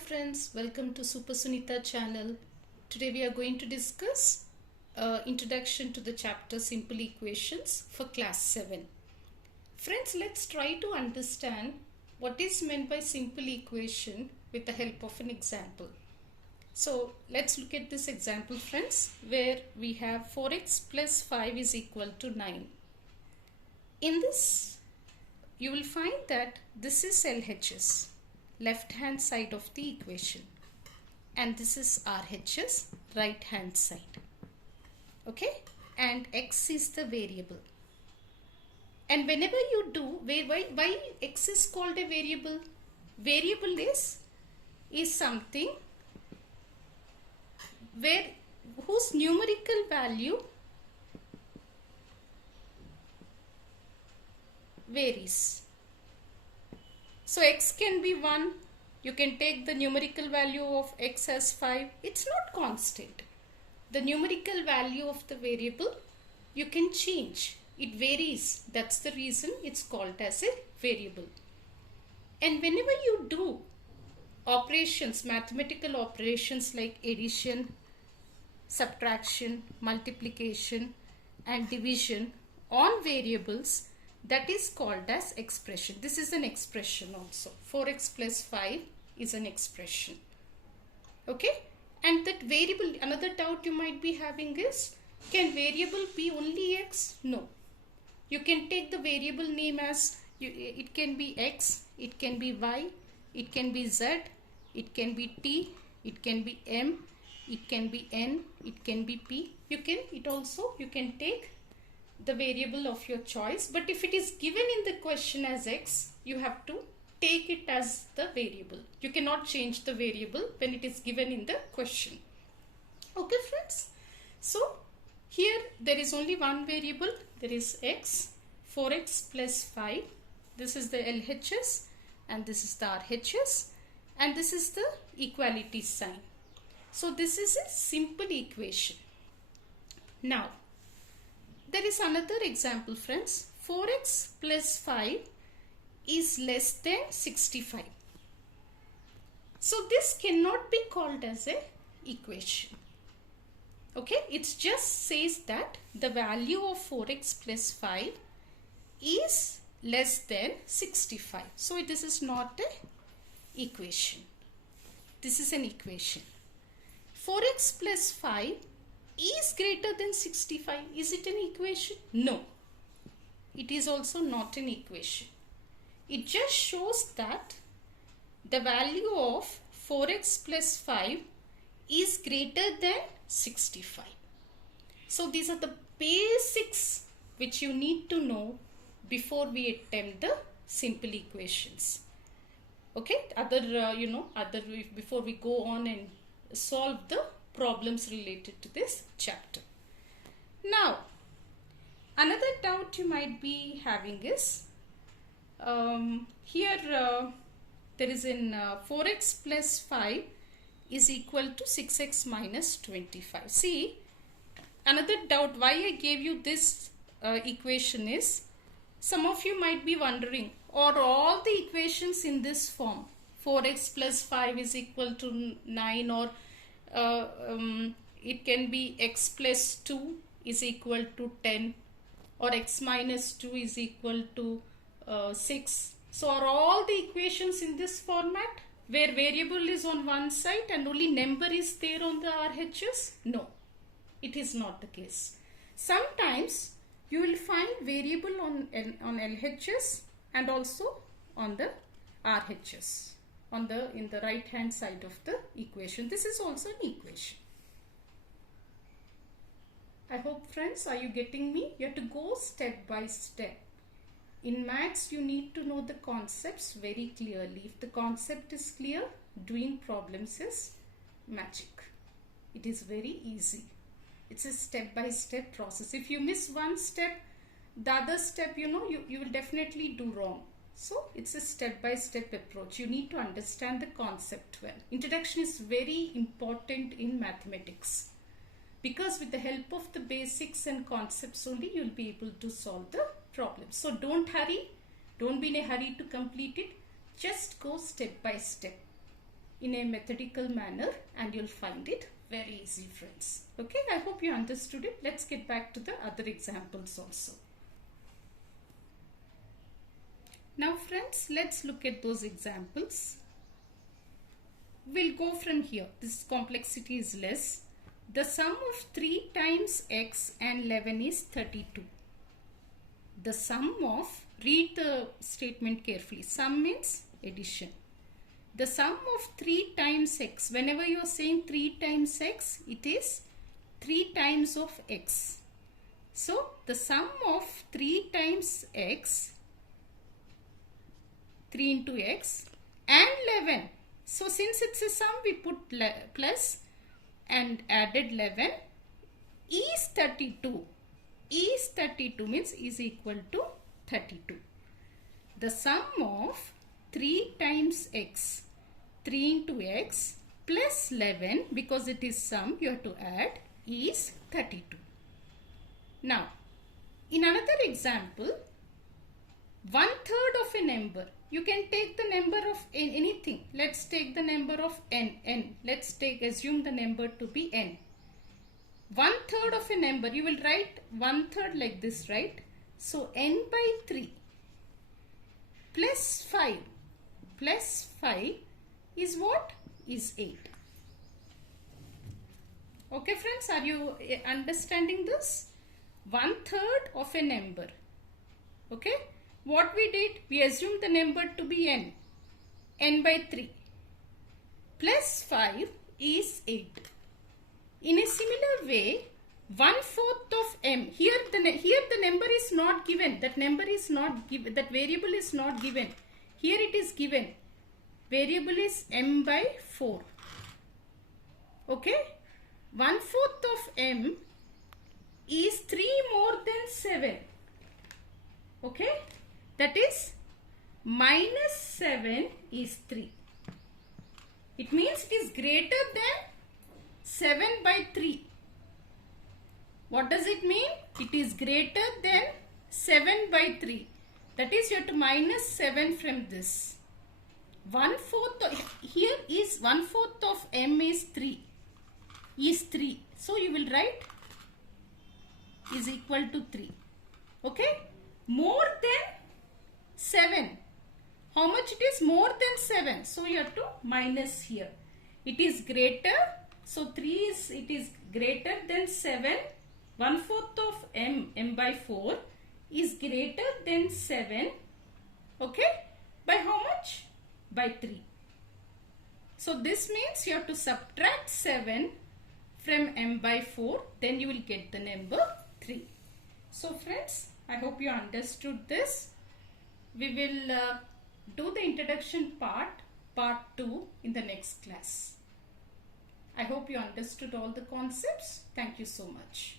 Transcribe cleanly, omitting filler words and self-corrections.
friends, welcome to Super Sunita channel. Today we are going to discuss introduction to the chapter Simple Equations for class 7. Friends, let's try to understand what is meant by simple equation with the help of an example. So let's look at this example, friends, where we have 4x plus 5 is equal to 9. In this, you will find that this is LHS, left hand side of the equation, and this is RHS, right hand side. Okay, and x is the variable. And whenever you do, why x is called a variable? Variable is something whose numerical value varies. So x can be 1, you can take the numerical value of x as 5, it's not constant. The numerical value of the variable you can change, it varies, that's the reason it's called as a variable. And whenever you do operations, mathematical operations like addition, subtraction, multiplication and division on variables, that is called as expression. This is an expression also. 4x plus 5 is an expression. Okay? And that variable, another doubt you might be having is, can variable be only x? No. You can take the variable name as, it can be x, it can be y, it can be z, it can be t, it can be m, it can be n, it can be p. You can take the variable of your choice, but if it is given in the question as x, you have to take it as the variable. You cannot change the variable when it is given in the question. Okay friends, so here there is only one variable, there is x, 4x plus 5. This is the LHS and this is the RHS and this is the equality sign. So this is a simple equation. Now there is another example, friends. 4x plus 5 is less than 65. So this cannot be called as a equation. Okay, it just says that the value of 4x plus 5 is less than 65. So this is not a equation. This is an equation. 4x plus 5 is greater than 65. Is it an equation? No. It is also not an equation. It just shows that the value of 4x plus 5 is greater than 65. So these are the basics which you need to know before we attempt the simple equations. Okay, before we go on and solve the problems related to this chapter. Now, another doubt you might be having is, there is in 4x plus 5 is equal to 6x minus 25. See, another doubt why I gave you this equation is, some of you might be wondering, are all the equations in this form? 4x plus 5 is equal to 9, or it can be x plus 2 is equal to 10, or x minus 2 is equal to 6. So are all the equations in this format where variable is on one side and only number is there on the RHS? No, it is not the case. Sometimes you will find variable on LHS and also on the RHS, in the right hand side of the equation. This is also an equation. I hope friends, are you getting me? You have to go step by step. In maths, you need to know the concepts very clearly. If the concept is clear, doing problems is magic. It is very easy. It's a step by step process. If you miss one step, the other step, you will definitely do wrong. So it's a step by step approach. You need to understand the concept well. Introduction is very important in mathematics, because with the help of the basics and concepts only, you'll be able to solve the problem. So don't hurry. Don't be in a hurry to complete it. Just go step by step. in a methodical manner and you'll find it very easy, friends. Okay, I hope you understood it. Let's get back to the other examples also. Now friends, let's look at those examples. We'll go from here. This complexity is less. The sum of 3 times x and 11 is 32. The sum of, read the statement carefully. Sum means addition. The sum of 3 times x, whenever you are saying 3 times x, it is 3 times of x. So the sum of 3 times x, 3 into x, and 11. So since it's a sum, we put plus and added 11 is 32. Is 32 means is equal to 32. The sum of 3 times x, 3 into x plus 11, because it is sum, you have to add, is 32. Now, in another example, 1/3 of a number. You can take the number of anything. Let's take the number of n. Let's assume the number to be n. 1/3 of a number. You will write 1/3 like this, right? So n by 3 plus 5 is what? Is 8. Okay friends, are you understanding this? 1/3 of a number. Okay. What we did? We assumed the number to be n. N by 3 plus 5 is 8. In a similar way, 1/4 of m. Here the number is not given. That number is not given. That variable is not given. Here it is given. Variable is m by 4. Okay. 1/4 of m is 3 more than 7. Okay. That is minus 7 is 3. It means it is greater than 7 by 3. What does it mean? It is greater than 7 by 3. That is, you have to minus 7 from this. 1/4 here is 1/4 of m is 3. Is 3. So you will write is equal to 3. Okay? More than 7. How much it is? More than 7. So you have to minus here. It is greater. So 3 is, it is greater than 7. 1/4 of m by 4 is greater than 7. Okay. By how much? By 3. So this means you have to subtract 7 from m by 4. Then you will get the number 3. So friends, I hope you understood this. We will do the introduction part 2 in the next class. I hope you understood all the concepts. Thank you so much.